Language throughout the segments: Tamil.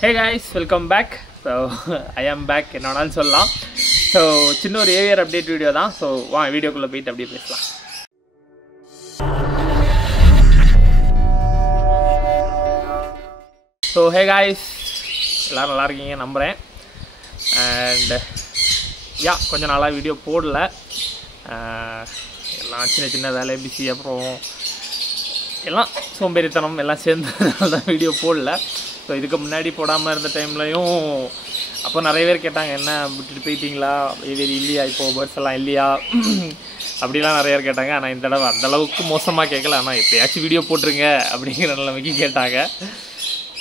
Hey guys, welcome back. So I am back என்னோனாலும் சொல்லலாம். So சின்ன ஒரு ஏவியர் அப்டேட் வீடியோ தான். So வாங்க வீடியோக்குள்ள போயிட்டு அப்படியே பேசலாம். So hey guys, எல்லாரும் நல்லா இருக்கீங்க நம்புறேன். And கொஞ்ச நாளா வீடியோ போடல. எல்லாம் சின்ன வேலை பிஸி அப்புறம் எல்லாம் சோம்பேறித்தனம் எல்லாம் சேர்ந்ததுனால தான் வீடியோ போடல. ஸோ இதுக்கு முன்னாடி போடாமல் இருந்த டைம்லையும் அப்போ நிறைய பேர் கேட்டாங்க, என்ன விட்டுட்டு போயிட்டீங்களா, ஏவியர் இல்லையா, இப்போது பேர்ட்ஸ் எல்லாம் இல்லையா அப்படிலாம் நிறைய பேர் கேட்டாங்க. ஆனால் இந்த தடவை அந்தளவுக்கு மோசமாக கேட்கல, ஆனால் எப்போயாச்சும் வீடியோ போட்டுருங்க அப்படிங்கிற நிலைமைக்கு கேட்டாங்க.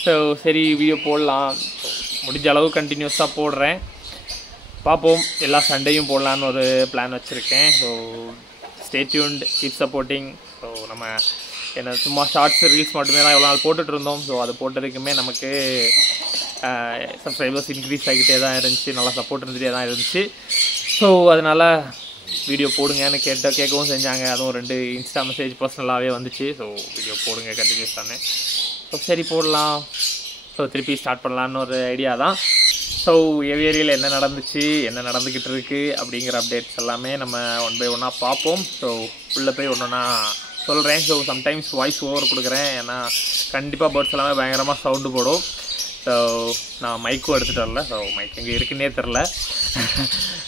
ஸோ சரி வீடியோ போடலாம், முடிஞ்ச அளவு கண்டினியூஸாக போடுறேன், பார்ப்போம். எல்லா சண்டேயும் போடலான்னு ஒரு பிளான் வச்சுருக்கேன். So stay tuned, keep supporting. So நம்ம என்ன சும்மா ஷார்ட்ஸ் ரீல்ஸ் மட்டுமே தான் எவ்வளோ நாள் போட்டுட்ருந்தோம். ஸோ அது போட்டதுக்குமே நமக்கு சப்ஸ்கிரைபர்ஸ் இன்க்ரீஸ் ஆகிக்கிட்டே தான் இருந்துச்சு, நல்லா சப்போர்ட் இருந்துகிட்டே தான் இருந்துச்சு. ஸோ அதனால் வீடியோ போடுங்கன்னு கேட்கவும் செஞ்சாங்க. அதுவும் 2 இன்ஸ்டா மெசேஜ் பர்சனலாகவே வந்துச்சு. ஸோ வீடியோ போடுங்க கண்டினியூஸ் தானே. ஸோ சரி போடலாம். ஸோ திருப்பி ஸ்டார்ட் பண்ணலான்னு ஒரு ஐடியா தான். ஸோ ஏவியரியில் என்ன நடந்துச்சு, என்ன நடந்துக்கிட்டு இருக்குது அப்படிங்கிற அப்டேட்ஸ் எல்லாமே நம்ம ஒன் பை ஒன்னாக பார்ப்போம். ஸோ உள்ளே போய் ஒன்றுனா சொல்கிறேன். ஸோ சம்டைம்ஸ் வாய்ஸ் ஓவர் கொடுக்குறேன், ஏன்னா கண்டிப்பாக பேர்ட்ஸ் எல்லாமே பயங்கரமாக சவுண்டு போடும். ஸோ நான் மைக்கும் எடுத்துகிட்டு வரல. ஸோ மைக் எங்கே இருக்குன்னே தெரில.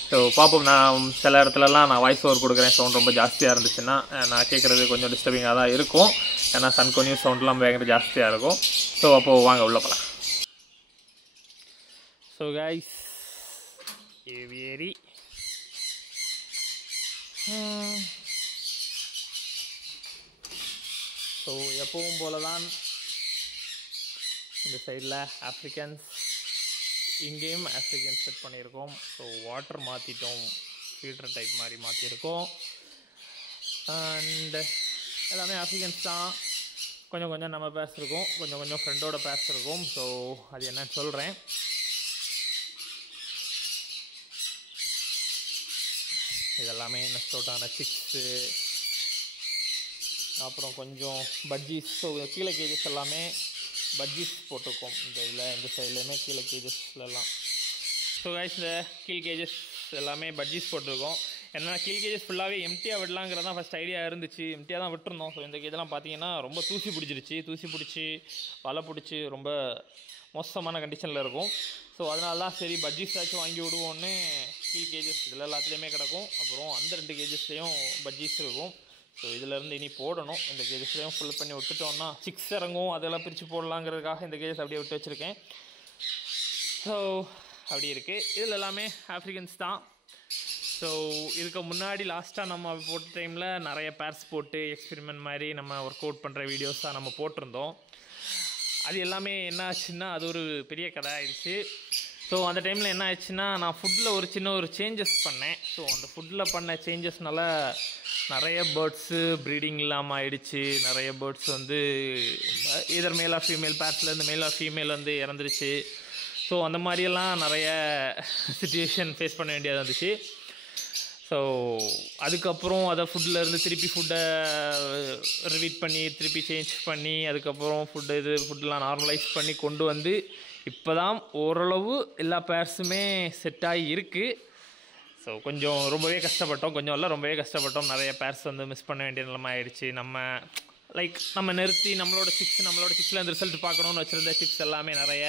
ஸோ பார்ப்போம். நான் சில இடத்துலலாம் நான் வாய்ஸ் ஓவர் கொடுக்குறேன், சவுண்ட் ரொம்ப ஜாஸ்தியாக இருந்துச்சுன்னா நான் கேட்குறது கொஞ்சம் டிஸ்டர்பிங்காக தான் இருக்கும், ஏன்னா சன்கோனியூஸ் சவுண்ட்லாம் பயங்கர ஜாஸ்தியாக இருக்கும். ஸோ அப்போது வாங்க உள்ளே போகலாம். ஸோ கைஸ், ஏவியரி ஸோ எப்பவும் போல தான் இந்த சைடில் ஆஃப்ரிக்கன்ஸ், இங்கேயும் ஆஃப்ரிக்கன்ஸ் செட் பண்ணியிருக்கோம். ஸோ வாட்டர் மாற்றிட்டோம், ஃபீல்டர் டைப் மாதிரி மாற்றிருக்கோம். அண்ட் எல்லாமே ஆஃப்ரிக்கன்ஸ் தான். கொஞ்சம் கொஞ்சம் நம்ம பேர்ஸ் இருக்கும், கொஞ்சம் கொஞ்சம் ஃப்ரெண்டோட பேர்ஸ் இருக்கும். ஸோ அது என்னன்னு சொல்கிறேன். இதெல்லாமே நெஸ்ட் அவுட் ஆன சிக்ஸு, அப்புறம் கொஞ்சம் பட்ஜீஸ். ஸோ கீழே கேஜஸ் எல்லாமே பட்ஜீஸ் போட்டிருக்கோம். இந்த சைட்லேயுமே கீழே கேஜஸ்லாம். ஸோ கைஸ், இந்த கீழ் கேஜஸ் எல்லாமே பட்ஜீஸ் போட்டிருக்கோம். ஏன்னா கீழ் கேஜஸ் ஃபுல்லாகவே எம்டியாக விடலாங்கிறது தான் ஃபஸ்ட் ஐடியா இருந்துச்சு. எம்டியாக தான் விட்டுருந்தோம். ஸோ இந்த கேஜெல்லாம் பார்த்தீங்கன்னா ரொம்ப தூசி பிடிச்சி வலை பிடிச்சி ரொம்ப மோசமான கண்டிஷனில் இருக்கும். ஸோ அதனால தான் சரி பட்ஜீஸ் ஆச்சும் வாங்கி விடுவோன்னு கீழ் கேஜஸ் இதில் எல்லாத்துலேயுமே கிடக்கும். அப்புறம் அந்த 2 கேஜஸ்லேயும் பட்ஜீஸ் இருக்கும். ஸோ இதிலேருந்து இனி போடணும். இந்த கேஜஸ்லேயும் ஃபுல் பண்ணி விட்டுட்டோம்னா 6 இறங்கும், அதெல்லாம் பிரித்து போடலாங்கிறதுக்காக இந்த கேஜஸ் அப்படியே விட்டு வச்சுருக்கேன். ஸோ அப்படி இருக்குது. இதில் எல்லாமே ஆஃப்ரிக்கன்ஸ் தான். ஸோ இதுக்கு முன்னாடி லாஸ்ட்டாக நம்ம போட்ட டைமில் நிறைய பேர்ஸ் போட்டு எக்ஸ்பெரிமெண்ட் மாதிரி நம்ம ஒர்க் அவுட் பண்ணுற வீடியோஸ் தான் நம்ம போட்டிருந்தோம். அது எல்லாமே என்ன ஆச்சுன்னா அது ஒரு பெரிய கதை ஆயிடுச்சு. ஸோ அந்த டைமில் என்ன ஆயிடுச்சுன்னா, நான் ஃபுட்டில் ஒரு சின்ன சேஞ்சஸ் பண்ணேன். ஸோ அந்த ஃபுட்டில் பண்ண சேஞ்சஸ்னால நிறைய பேர்ட்ஸு ப்ரீடிங் இல்லாமல் ஆயிடுச்சு. நிறைய பேர்ட்ஸ் வந்து இதர் male or female பேர்ஸ்லேருந்து male or female வந்து இறந்துருச்சு. ஸோ அந்த மாதிரியெல்லாம் நிறைய சிச்சுவேஷன் ஃபேஸ் பண்ண வேண்டியதாக இருந்துச்சு. ஸோ அதுக்கப்புறம் அதை ஃபுட்டிலேருந்து திருப்பி ஃபுட்டை ரிவீட் பண்ணி திருப்பி சேஞ்ச் பண்ணி அதுக்கப்புறம் ஃபுட்டெலாம் நார்மலைஸ் பண்ணி கொண்டு வந்து இப்போ தான் ஓரளவு எல்லா பேர்ஸுமே செட் ஆகி இருக்குது. ஸோ கொஞ்சம் ரொம்பவே கஷ்டப்பட்டோம். நிறைய பேர்ஸ் வந்து மிஸ் பண்ண வேண்டிய நிலைமை ஆகிடுச்சு. நம்ம நிறுத்தி நம்மளோட சிக்ஸில் அந்த ரிசல்ட் பார்க்கணுன்னு வச்சுருந்த சிக்ஸ் எல்லாமே நிறைய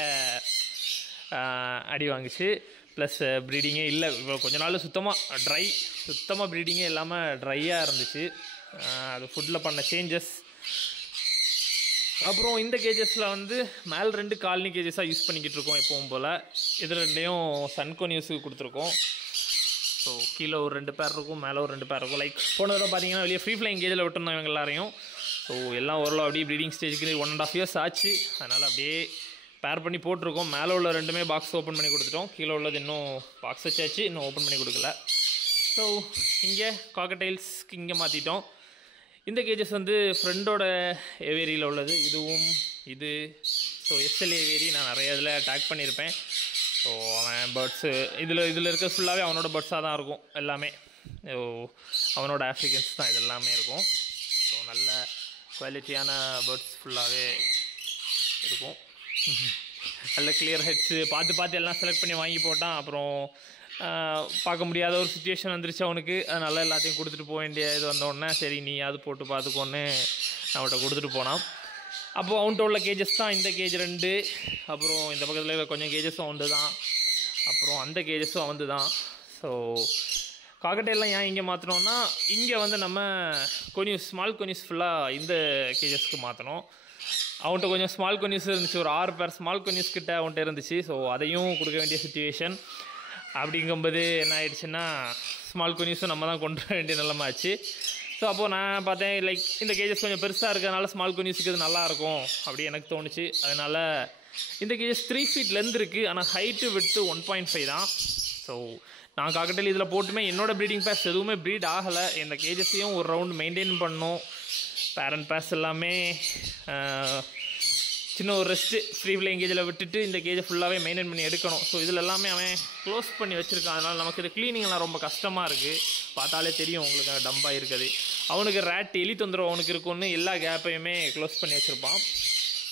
அடி வாங்குச்சு. ப்ளஸ் ப்ரீடிங்கே இல்லை. இப்போ கொஞ்ச நாள் சுத்தமாக ப்ரீடிங்கே இல்லாமல் ட்ரையாக இருந்துச்சு. அது ஃபுட்டில் பண்ண சேஞ்சஸ். அப்புறம் இந்த கேஜஸில் வந்து மேலே 2 காலனி கேஜஸாக யூஸ் பண்ணிக்கிட்டு இருக்கோம் எப்பவும் போல். இது 2யும் சன்கோனியூஸுக்கு கொடுத்துருக்கோம். ஸோ கீழே ஒரு 2 பேர் இருக்கும், மேலே ஒரு 2 பேர் இருக்கும். போன தடவை பார்த்தீங்கன்னா வெளியே ஃப்ரீ ஃப்ளைங் கேஜில் விட்டுருந்தோம் இவங்க எல்லாரையும். ஸோ எல்லாம் ஓரளவு அப்படியே ப்ரீடிங் ஸ்டேஜுக்கு 1.5 years ஆச்சு. அதனால் அப்படியே பேர் பண்ணி போட்டிருக்கோம். மேலே உள்ள 2மே பாக்ஸ் ஓப்பன் பண்ணி கொடுத்துட்டோம். கீழே உள்ளது இன்னும் பாக்ஸ் வச்சாச்சு, இன்னும் ஓப்பன் பண்ணி கொடுக்கல. ஸோ இங்கே காக்கடைல்ஸ்க்கு இங்கே மாற்றிட்டோம். இந்த கேஜஸ் வந்து ஃப்ரெண்டோட ஏவேரியில் உள்ளது. இது ஸோ எஸ்எல் ஏவேரி நான் நிறைய இதில் டேக் பண்ணியிருப்பேன். ஸோ அவன் பேர்ட்ஸு இதில் இருக்க ஃபுல்லாகவே அவனோட பேர்ட்ஸாக தான் இருக்கும் எல்லாமே. அவனோட ஆஃப்ரிக்கன்ஸ் தான் இது எல்லாமே இருக்கும். ஸோ நல்ல குவாலிட்டியான பேர்ட்ஸ் ஃபுல்லாகவே இருக்கும். நல்ல கிளியர் ஹெட்ஸு பார்த்து எல்லாம் செலக்ட் பண்ணி வாங்கி போட்டான். அப்புறம் பார்க்க முடியாத ஒரு சுச்சுவேஷன் வந்துருச்சு அவனுக்கு. அதனால் எல்லாத்தையும் கொடுத்துட்டு போக வேண்டிய இது வந்தோடனே சரி நீ அது போட்டு பார்த்துக்கோன்னு அவன்கிட்ட கொடுத்துட்டு போனான். அப்போது அவன்கிட்ட உள்ள கேஜஸ் தான் இந்த கேஜ் 2, அப்புறம் இந்த பக்கத்தில் கொஞ்சம் கேஜஸும் அவன்து தான், அப்புறம் அந்த கேஜஸும் அவன்து தான். ஸோ காக்கட்டெயிலாம் ஏன் இங்கே மாற்றினோன்னா, இங்கே வந்து நம்ம கொனியூஸ் ஸ்மால் கொனியூஸ் ஃபுல்லாக இந்த கேஜஸ்க்கு மாற்றினோம். அவன்கிட்ட கொஞ்சம் ஸ்மால் கொனியூஸ் இருந்துச்சு, ஒரு 6 பேர் ஸ்மால் கொனியூஸ் கிட்ட அவன்கிட்ட இருந்துச்சு. ஸோ அதையும் கொடுக்க வேண்டிய சுச்சுவேஷன். அப்படிங்கும்போது என்ன ஆயிடுச்சுன்னா ஸ்மால் கொனியூஸும் நம்ம தான் கொண்டு வர வேண்டிய நிலைமை ஆச்சு. ஸோ அப்போது நான் பார்த்தேன் லைக் இந்த கேஜஸ் கொஞ்சம் பெருசாக இருக்கிறதுனால ஸ்மால் கொனியூஸுக்கு இது நல்லாயிருக்கும் அப்படி எனக்கு தோணுச்சு. அதனால் இந்த கேஜஸ் 3 feet லென்த் இருக்குது, ஆனால் ஹைட்டு விட்டு 1.5 தான். ஸோ நான் காக்கட்டெயில் இதில் போட்டுமே என்னோடய ப்ரீடிங் பேர்ஸ் எதுவுமே ப்ரீட் ஆகலை. இந்த கேஜஸையும் ஒரு ரவுண்ட் மெயின்டைன் பண்ணணும். பேரண்ட் பேர்ஸ் எல்லாமே சின்ன ஒரு ரெஸ்ட்டு ஃப்ரீ ஃப்ளைங் கேஜில் விட்டுட்டு இந்த கேஜை ஃபுல்லாகவே மெயின்டைன் பண்ணி எடுக்கணும். ஸோ இதில் எல்லாமே அவன் க்ளோஸ் பண்ணி வச்சுருக்கான். அதனால் நமக்கு இது க்ளீனிங்லாம் ரொம்ப கஷ்டமாக இருக்குது. பார்த்தாலே தெரியும் உங்களுக்கு அங்கே டம்பாக இருக்குது. அவனுக்கு ரேட் எலி தொந்தரவு அவனுக்கு இருக்குன்னு எல்லா கேப்பையுமே க்ளோஸ் பண்ணி வச்சுருப்பான்.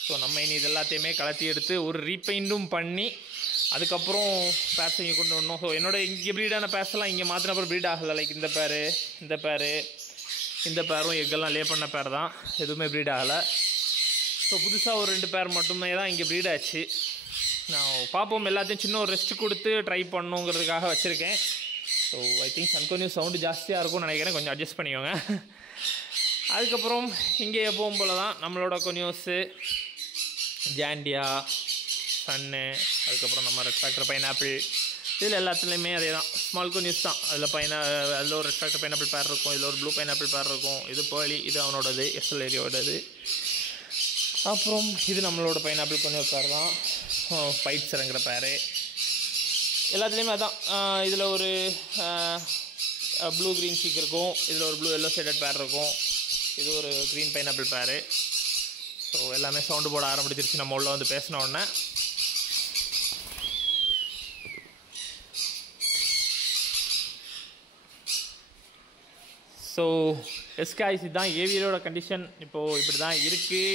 ஸோ நம்ம இனி இது எல்லாத்தையுமே கலத்தி எடுத்து ஒரு ரீபெயிண்டும் பண்ணி அதுக்கப்புறம் பேர்ஸ் இங்கே கொண்டு வரணும். ஸோ என்னோட இங்கே ப்ரீடான பேர்ஸ்லாம் இங்கே மாற்றின அப்புறம் ப்ரீட் ஆகலை. லைக் இந்த பேரும் எக்கெல்லாம் லே பண்ண பேர் தான், எதுவுமே ப்ரீட் ஆகலை. ஸோ புதுசாக ஒரு 2 பேர் மட்டுமே தான் இங்கே ப்ரீட் ஆச்சு. நான் பார்ப்போம், எல்லாத்தையும் சின்ன ஒரு ரெஸ்ட் கொடுத்து ட்ரை பண்ணுங்கிறதுக்காக வச்சுருக்கேன். ஸோ ஐ திங்க் சன்கோனியூஸ் சவுண்டு ஜாஸ்தியாக இருக்கும்னு நினைக்கிறேன், கொஞ்சம் அட்ஜஸ்ட் பண்ணிக்கோங்க. அதுக்கப்புறம் இங்கே எப்பவும் போல் தான் நம்மளோட கொனியூஸு, ஜாண்டியா, சன்னு, அதுக்கப்புறம் நம்ம ரெட் ஃபேக்டர் பைனாப்பிள், இதில் எல்லாத்துலேயுமே அதே தான் ஸ்மால் கொனியூஸ் தான். அதில் ஒரு ரெட் ஃபேக்டர் பைனாப்பிள் பேர் இருக்கும், இதில் ஒரு ப்ளூ பைனாப்பிள் பேர் இருக்கும். இது பேர்லி, இது அவனோடது, எஸ்எல் ஏரியோடது. அப்புறம் இது நம்மளோட பைனாப்பிள் கொனியூஸ் பேர் தான், ஃபைட்ஸ் இறங்குற பேர். எல்லாத்துலேயுமே அதான். இதில் ஒரு ப்ளூ க்ரீன் சீக் இருக்கும், இதில் ஒரு ப்ளூ எல்லோ ஷேடட் பேர் இருக்கும், இது ஒரு க்ரீன் பைனாப்பிள் பேர். ஸோ எல்லாமே சவுண்டு போட ஆரம்பிச்சிருச்சு நம்ம உள்ள வந்து பேசின உடனே. ஸோ எஸ்காய்ஸ் இதுதான் ஏவியரோட கண்டிஷன் இப்போது இப்படி தான் இருக்குது.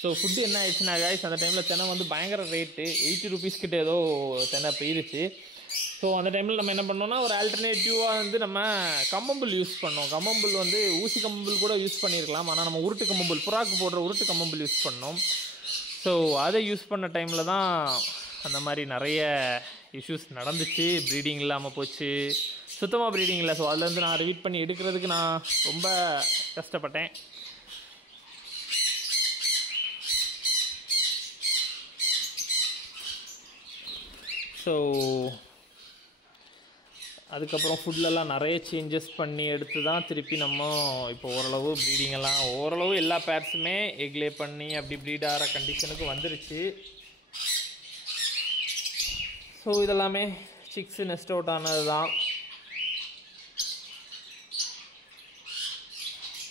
ஸோ ஃபுட்டு என்ன ஆயிடுச்சுன்னா காய்ஸ், அந்த டைமில் தென்னை வந்து பயங்கர ரேட்டு, 80 rupees கிட்ட ஏதோ தென்னை போயிருச்சு. ஸோ அந்த டைமில் நம்ம என்ன பண்ணோம்னா ஒரு ஆல்டர்னேட்டிவாக வந்து நம்ம கம்பம்புல் யூஸ் பண்ணோம். கம்பம்புல் வந்து ஊசி கம்பம்புல் கூட யூஸ் பண்ணியிருக்கலாம், ஆனால் நம்ம உருட்டு கம்பம்புல், புறாக்கு போடுற உருட்டு கம்பம்புல் யூஸ் பண்ணோம். ஸோ அதை யூஸ் பண்ண டைமில் தான் அந்த மாதிரி நிறைய இஷ்யூஸ் நடந்துச்சு. ப்ரீடிங் இல்லாமல் போச்சு, சுத்தமாக ப்ரீடிங் இல்லை. ஸோ அதுலேருந்து நான் ரிவீட் பண்ணி எடுக்கிறதுக்கு நான் ரொம்ப கஷ்டப்பட்டேன். ஸோ அதுக்கப்புறம் ஃபுட்லலாம் நிறைய சேஞ்சஸ் பண்ணி எடுத்து தான் திருப்பி நம்ம இப்போ ஓரளவு ப்ரீடிங்கெல்லாம் ஓரளவு எல்லா பேர்ஸுமே எக்லே பண்ணி அப்படி ப்ரீட் ஆகிற கண்டிஷனுக்கு வந்துருச்சு. ஸோ இதெல்லாமே சிக்ஸு நெஸ்ட் அவுட் ஆனது தான்.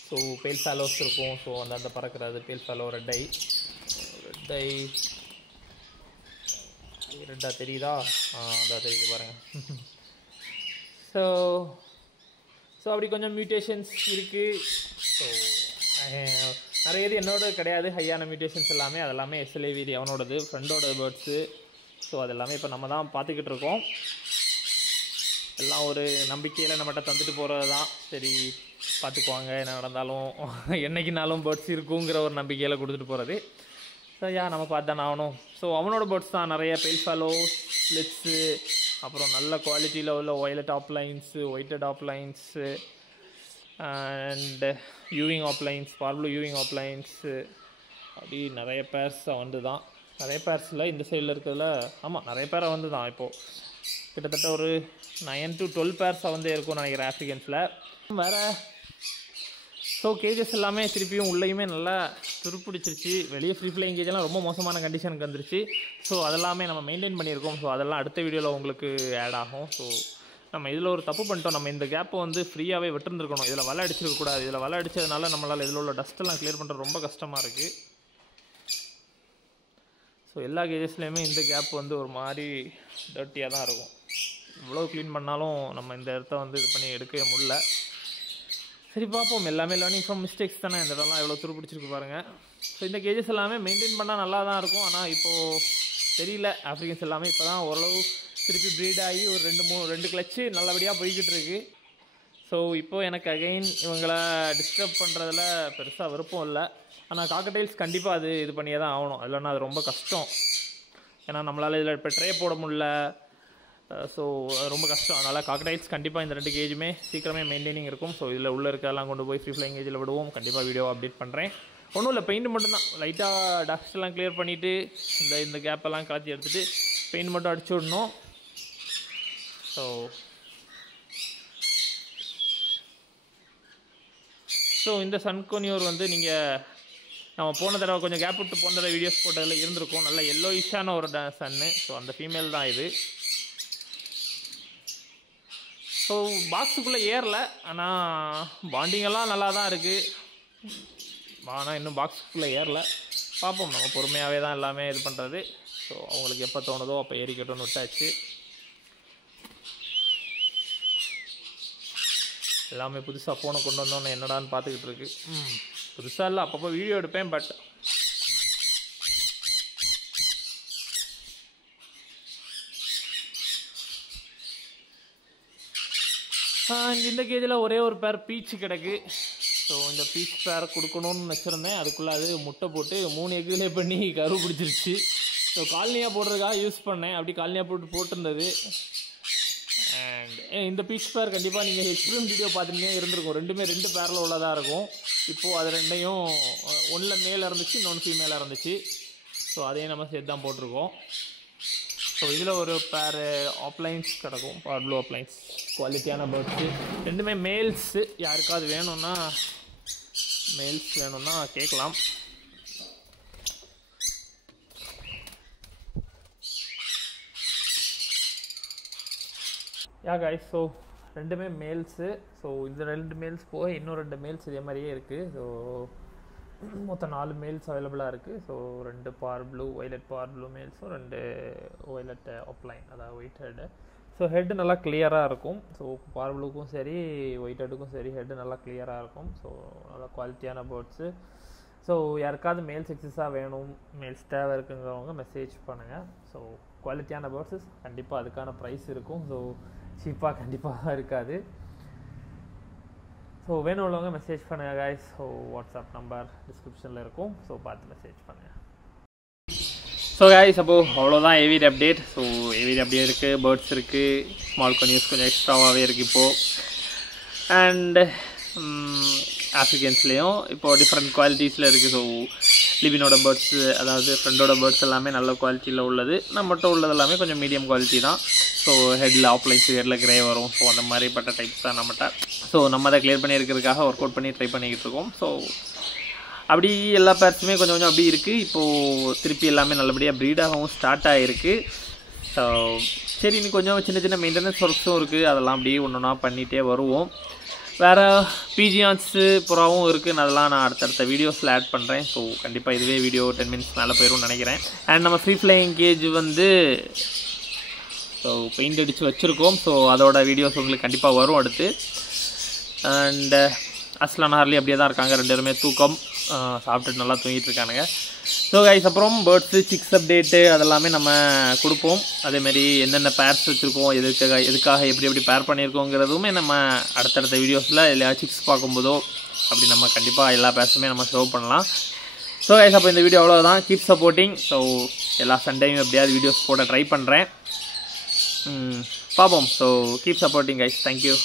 ஸோ பேல் ஃபேலோஸ் இருக்கும். ஸோ அந்த பறக்கிறது பேல் ஃபேலோ ரெட் ஐ ரெட்டாக தெரியுதா? அதான் தெரியுது பாருங்கள். ஸோ அப்படி கொஞ்சம் மியூட்டேஷன்ஸ் இருக்குது. ஸோ நிறைய இது என்னோட கிடையாது, ஹையான மியூட்டேஷன்ஸ் எல்லாமே அதெல்லாமே எஸ்எல்ஏவிடி அவனோடது, ஃப்ரெண்டோட பேர்ட்ஸு. ஸோ அதெல்லாமே இப்போ நம்ம தான் பார்த்துக்கிட்டு இருக்கோம். எல்லாம் ஒரு நம்பிக்கையில் நம்மகிட்ட தந்துட்டு போகிறது தான். சரி பார்த்துக்குவாங்க, என்ன நடந்தாலும் என்றைக்குனாலும் பேர்ட்ஸ் இருக்குங்கிற ஒரு நம்பிக்கையில் கொடுத்துட்டு போகிறது. ஸோ நம்ம பார்த்து தானே ஆகணும். ஸோ அவனோட பேர்ட்ஸ் தான் நிறைய பெயில் ஃபேலோ, ஸ்ப்ளிட்ஸு, அப்புறம் நல்ல குவாலிட்டியில் உள்ள ஒய்லட் ஆப்லைன்ஸு, ஒயிட்டட் ஆப்லைன்ஸு அண்டு யூவிங் ஆப்லைன்ஸ், பார்ப்ளூ யூவிங் ஆப்லைன்ஸு, அப்படி நிறைய பேர்ஸ் வந்து தான். நிறைய பேர்ஸில் இந்த சைடில் இருக்கிறதுல ஆமாம் நிறைய பேரை வந்து தான் இப்போது கிட்டத்தட்ட ஒரு 9 to 12 பேர்ஸ் வந்து இருக்கும்னு நினைக்கிறேன் ஆஃப்ரிக்கன்ஸில் வேறு. ஸோ கேஜஸ் எல்லாமே திருப்பியும் உள்ளேயுமே நல்லா துருப்பிடிச்சிருச்சு. வெளியே ஃப்ரீ ஃப்ளைங் கேஜெல்லாம் ரொம்ப மோசமான கண்டிஷனுக்கு வந்துருச்சு. ஸோ அதெல்லாமே நம்ம மெயின்டைன் பண்ணியிருக்கோம். ஸோ அதெல்லாம் அடுத்த வீடியோவில் உங்களுக்கு ஆட் ஆகும். ஸோ நம்ம இதில் ஒரு தப்பு பண்ணிட்டோம், நம்ம இந்த கேப்பை வந்து ஃப்ரீயாகவே விட்டுருந்துருக்கணும். இதில் வலை அடிச்சிருக்கக்கூடாது. இதில் வலை அடித்ததுனால நம்மளால் இதில் உள்ள டஸ்ட்டெல்லாம் கிளியர் பண்ணுறது ரொம்ப கஷ்டமாக இருக்குது. ஸோ எல்லா கேஜஸ்லேயுமே இந்த கேப் வந்து ஒரு மாதிரி டர்ட்டியாக தான் இருக்கும். இவ்வளோ க்ளீன் பண்ணாலும் நம்ம இந்த இடத்த வந்து இது பண்ணி எடுக்கவே முடியல. சரி பார்ப்போம், எல்லாமே லேர்னிங் ஃப்ரம் மிஸ்டேக்ஸ் தானே. இந்த இடம்லாம் எவ்வளோ துருப்பிடிச்சிருக்கு பாருங்கள். ஸோ இந்த கேஜஸ் எல்லாமே மெயின்டைன் பண்ணால் நல்லா தான் இருக்கும். ஆனால் இப்போது தெரியல. ஆஃப்ரிக்கன்ஸ் எல்லாமே இப்போ தான் ஓரளவு திருப்பி ப்ரீட் ஆகி ஒரு 2 கிளச்சு நல்லபடியாக போய்கிட்டு இருக்கு. ஸோ இப்போது எனக்கு அகெயின் இவங்களை டிஸ்டர்ப் பண்ணுறதுல பெருசாக விருப்பம் இல்லை. ஆனால் காக்கடைல்ஸ் கண்டிப்பாக அது இது பண்ணியே தான் ஆகணும், இல்லைன்னா அது ரொம்ப கஷ்டம். ஏன்னா நம்மளால் இதில் இப்போ ட்ரே போட முடியல. ஸோ ரொம்ப கஷ்டம். அதனால் காக்கடைல்ஸ் கண்டிப்பாக இந்த 2 கேஜுமே சீக்கிரமே மெயின்டைனிங் இருக்கும். ஸோ இதில் உள்ளே இருக்கெல்லாம் கொண்டு போய் ஃப்ரீ ஃப்ளைங் கேஜில் விடுவோம். கண்டிப்பாக வீடியோ அப்டேட் பண்ணுறேன். ஒன்றும் இல்லை, பெயிண்ட் மட்டும்தான். லைட்டாக டஸ்ட்லாம் கிளியர் பண்ணிவிட்டு இந்த கேப்பெல்லாம் கலத்தி எடுத்துகிட்டு பெயிண்ட் மட்டும் அடிச்சு விடணும். ஸோ இந்த சன்கோனியூர் வந்து நீங்கள் நம்ம போன தடவை கொஞ்சம் கேப் விட்டு போன தடவை வீடியோஸ் போட்டதில் இருந்திருக்கும். நல்ல எல்லோயிஷான ஒரு சன்னு. ஸோ அந்த ஃபீமேல் தான் இது. ஸோ பாக்ஸுக்குள்ளே ஏறல, ஆனால் பாண்டிங்கெல்லாம் நல்லா தான் இருக்குது. ஆனால் இன்னும் பாக்ஸுக்குள்ளே ஏறல. பார்ப்போம், நம்ம பொறுமையாகவே தான் எல்லாமே இது பண்ணுறது. ஸோ அவங்களுக்கு எப்போ தோணுதோ அப்போ ஏறிக்கட்டும்னு விட்டாச்சு. எல்லாமே புதுசாக ஃபோனை கொண்டு வந்தோன்னே என்னடான்னு பார்த்துக்கிட்டு இருக்கு. புதுசாக இல்லை, அப்பப்போ வீடியோ எடுப்பேன். பட் இந்த கேஜில் ஒரே ஒரு பேர் பீச்சு கிடக்கு. ஸோ இந்த பீச் பேரை கொடுக்கணும்னு வச்சுருந்தேன். அதுக்குள்ளே அது முட்டை போட்டு 3 எக்குகளே பண்ணி கரு பிடிச்சிருச்சு. ஸோ காலனியாக போடுறதுக்காக யூஸ் பண்ணேன். அப்படி காலனியாக போட்டிருந்தது. அண்ட் இந்த பீச் பேர் கண்டிப்பாக நீங்கள் எக்ஸ்பிரன் வீடியோ பார்த்துட்டே இருந்திருக்கும். 2 பேரில் உள்ளதாக இருக்கும். இப்போது அது 2யும் ஒன்றில் மேலே இருந்துச்சு, இன்னொன்று ஃபீமேலாக இருந்துச்சு. ஸோ அதையும் நம்ம சேர்த்து தான் போட்டிருக்கோம். ஸோ இதில் ஒரு பேர் ஆப்லைன்ஸ் கிடக்கும், ப்ளூ ஆப்லைன்ஸ், குவாலிட்டியான பேர்ட்ஸு. 2மே மேல்ஸு. யாருக்காவது வேணும்னா கேட்கலாம். கைஸ், ஸோ 2மே மேல்ஸு. ஸோ இந்த 2 மேல்ஸ் போக இன்னும் 2 மேல்ஸ் இதே மாதிரியே இருக்குது. ஸோ மொத்தம் 4 மேல்ஸ் அவைலபிளாக இருக்குது. ஸோ 2 ஒய்லட் பார் ப்ளூ மேல்ஸும் 2 ஒய்லட் ஆப்லைன், அதாவது ஒயிட் ஹெட்டு. ஸோ ஹெட்டு நல்லா கிளியராக இருக்கும். ஸோ பார் ப்ளூக்கும் சரி ஒயிட் ஹெட்டுக்கும் சரி ஹெட்டு நல்லா கிளியராக இருக்கும். ஸோ நல்லா குவாலிட்டியான பேர்ட்ஸு. ஸோ யாருக்காவது மேல்ஸ் எக்ஸஸாக வேணும், மேல்ஸ் தேவை இருக்குங்கிறவங்க மெசேஜ் பண்ணுங்கள். ஸோ குவாலிட்டியான பேர்ட்ஸஸ் கண்டிப்பாக அதுக்கான ப்ரைஸ் இருக்கும். ஸோ சீப்பாக கண்டிப்பாக இருக்காது. ஸோ வேணும் உள்ளவங்க மெசேஜ் பண்ணுங்கள் கைஸ். ஸோ வாட்ஸ்அப் நம்பர் டிஸ்கிரிப்ஷனில் இருக்கும். ஸோ பார்த்து மெசேஜ் பண்ணுங்கள். ஸோ கைஸ், அப்போது அவ்வளோதான் ஏவிட் அப்டேட். ஸோ ஏவிட் அப்டேட் இருக்குது, பேர்ட்ஸ் இருக்குது, ஸ்மால் கன்யூஸ் கொஞ்சம் எக்ஸ்ட்ராவாகவே இருக்குது இப்போது. அண்டு ஆஃப்ரிக்கன்ஸ்லேயும் இப்போது டிஃப்ரெண்ட் குவாலிட்டிஸில் இருக்குது. ஸோ லிவினோட பேர்ட்ஸு, அதாவது ஃப்ரெண்டோட பேர்ட்ஸ் எல்லாமே நல்ல குவாலிட்டியில் உள்ளது. நம்மகிட்ட உள்ளது எல்லாமே கொஞ்சம் மீடியம் குவாலிட்டி தான். ஸோ ஹெட்டில் ஆப்லைன்ஸு, ஹெட்டில் கிரே வரும். ஸோ அந்த மாதிரிப்பட்ட டைப்ஸ் தான் நம்மகிட்ட. ஸோ நம்ம அதை கிளியர் பண்ணியிருக்கிறதுக்காக ஒர்க் அவுட் பண்ணி ட்ரை பண்ணிக்கிட்டு இருக்கோம். ஸோ அப்படி எல்லா பேர்ட்ஸுமே கொஞ்சம் கொஞ்சம் அப்படி இருக்குது. இப்போது திருப்பி எல்லாமே நல்லபடியாக ப்ரீடாகவும் ஸ்டார்ட் ஆகிருக்கு. ஸோ சரி, இன்னும் கொஞ்சம் சின்ன சின்ன மெயின்டெனன்ஸ் ஒர்க்ஸும் இருக்குது. அதெல்லாம் அப்படியே ஒன்றா பண்ணிகிட்டே வருவோம். வேறு பிஜியான்ஸு புறாவும் இருக்குது. அதெல்லாம் நான் அடுத்தடுத்த வீடியோஸில் ஆட் பண்ணுறேன். ஸோ கண்டிப்பாக இதுவே வீடியோ 10 மினிட்ஸ் மேலே போயிடும்னு நினைக்கிறேன். அண்ட் நம்ம ஃப்ரீ ஃப்ளைங் கேஜ் வந்து ஸோ பெயிண்ட் அடித்து வச்சுருக்கோம். ஸோ அதோட வீடியோஸ் உங்களுக்கு கண்டிப்பாக வரும் அடுத்து. அண்டு அஸ்லான் ஹார்லி அப்படியே தான் இருக்காங்க. 2 பேருமே தூக்கம் சாப்பிட்டுட்டு நல்லா தூங்கிட்டு இருக்கானுங்க. ஸோ கைஸ், அப்புறம் பேர்ட்ஸு சிக்ஸ் அப்டேட்டு அதெல்லாமே நம்ம கொடுப்போம். அதேமாதிரி என்னென்ன பேர்ஸ் வச்சுருக்கோம், எதுக்காக எப்படி பேர் பண்ணியிருக்கோங்கிறதுமே நம்ம அடுத்தடுத்த வீடியோஸில் இல்லை சிக்ஸ் பார்க்கும்போதோ அப்படி நம்ம கண்டிப்பாக எல்லா பேர்ஸுமே நம்ம ஷோ பண்ணலாம். ஸோ கைஸ், அப்போ இந்த வீடியோ அவ்வளோதான். Keep supporting. ஸோ எல்லா சண்டேயும் எப்படியாவது வீடியோஸ் போட ட்ரை பண்ணுறேன். பார்ப்போம். So keep supporting guys. Thank you.